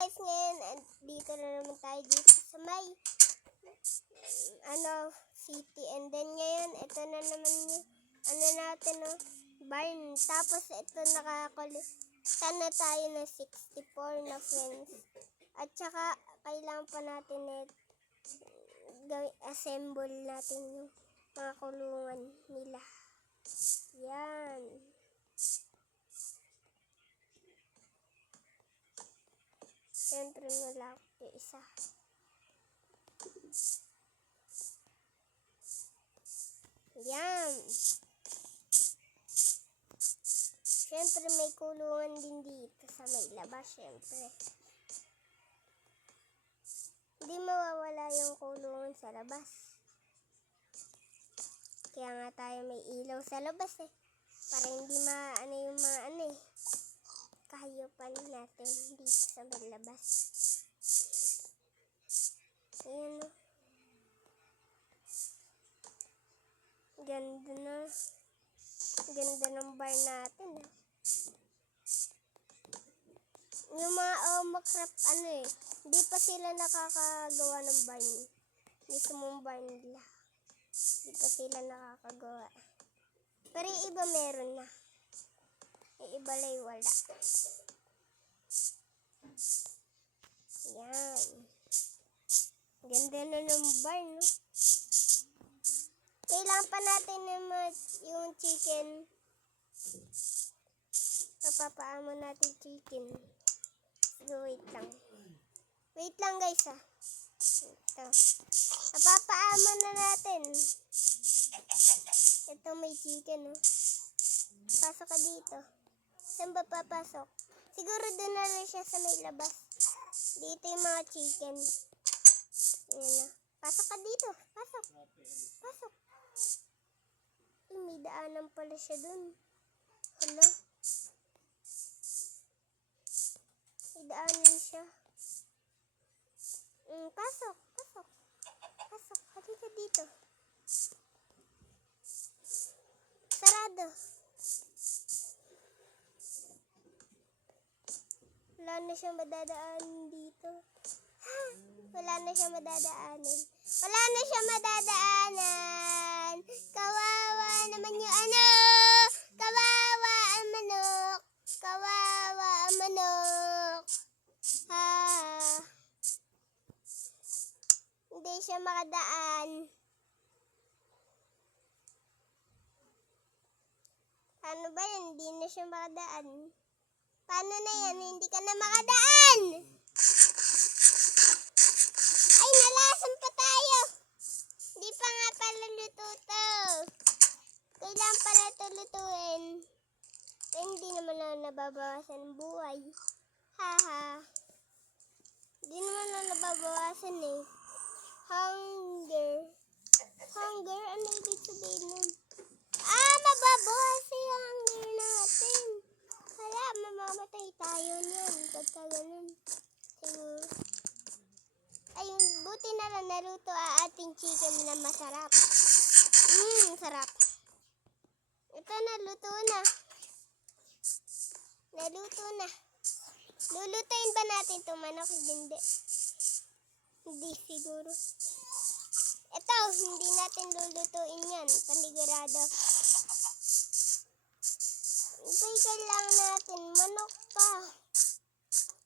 Guys, ngayon, dito na naman tayo dito sa may city. And then ngayon, ito na naman yung natin, barn. Tapos ito nakakulita na tayo ng 64 na friends. At saka, kailangan pa natin assemble natin yung mga kulungan nila. Yan. Siyempre nalak yung isa. Yan. Siyempre may kulungan din dito sa may labas, siyempre. Hindi mawawala yung kulungan sa labas. Kaya nga tayo may ilaw sa labas para hindi maano yung mga kahayupan natin dito sa may labas. Ayan Ganda na. Ganda ng bar natin Yung mga makrap hindi pa sila nakakagawa ng barn. Mismong barn nila. Hindi pa sila nakakagawa. Pero yung iba meron na. Yung iba lay wala. Yan. Ganda na ng barn, no? Kailangan pa natin yung chicken. Papapaamo natin chicken. So, wait lang. Wait lang, guys, Ito. Papapaamo na natin. Ito may chicken, Pasok ka dito. Saan ba papasok? Siguro doon na rin siya sa may labas. Dito yung mga chicken. Ayan Pasok ka dito. Pasok. Pasok. May daanan pala siya dun. Hala. May daanan siya. Pasok. Pasok. Pasok. Halika dito. Sarado. Wala na siya madadaanan dito. Wala na siya madadaanan. Wala na siya madadaanan. Kawawa naman yung Kawawa ang manok. Kawawa ang manok. Hindi siya makadaan. Paano ba yan? Hindi na siya makadaan. Paano na yan? Hindi ka na makadaan. Ay, nalasan pa tayo. Hindi pa nga pala luto to. Kailangan pala ito lutuin. Pero hindi naman na nababawasan ng buhay. Haha. Hindi naman na nababawasan Hunger. Hunger? Ano ibig sabihin nun? Mababawasan yung hunger natin. Wala, mamamatay tayo niyan. Pagka ganun. Siguro. Ayun, buti na lang naluto ang ating chicken na masarap. Sarap. Ito, naluto na. Naluto na. Lulutuin ba natin itong manok? Hindi. Hindi siguro. Ito, hindi natin lulutuin yan. Panigurado. Ito kailangan natin. Manok pa.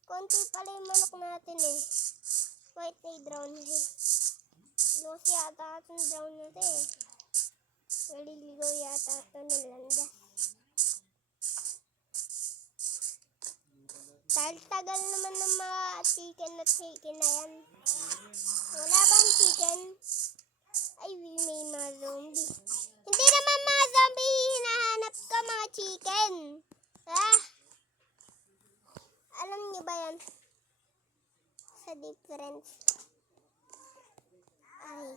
Konti pala yung manok natin White na brown Lucy yata itong brown na ito Maliligaw yata ito ng landas. Tagal naman ng mga chicken na yan. Wala bang chicken? Ay, may mga zombie. Hindi naman mga zombie hinahanap ko, mga chicken. Alam niyo ba yan? Sa difference. Ay,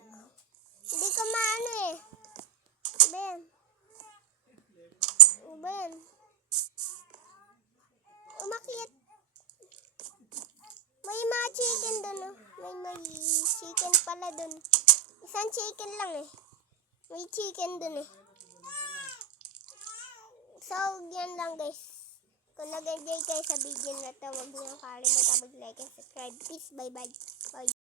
hindi ko maano Ba yan? Ba yan? Umakyat. May mga chicken dun May chicken pala dun. Isang chicken lang May chicken dun So, yan lang guys. Kung nag-enjoy kayo sa video na ito, huwag niyo kalimutan mag-like. like, and subscribe. Peace. Bye-bye. Bye.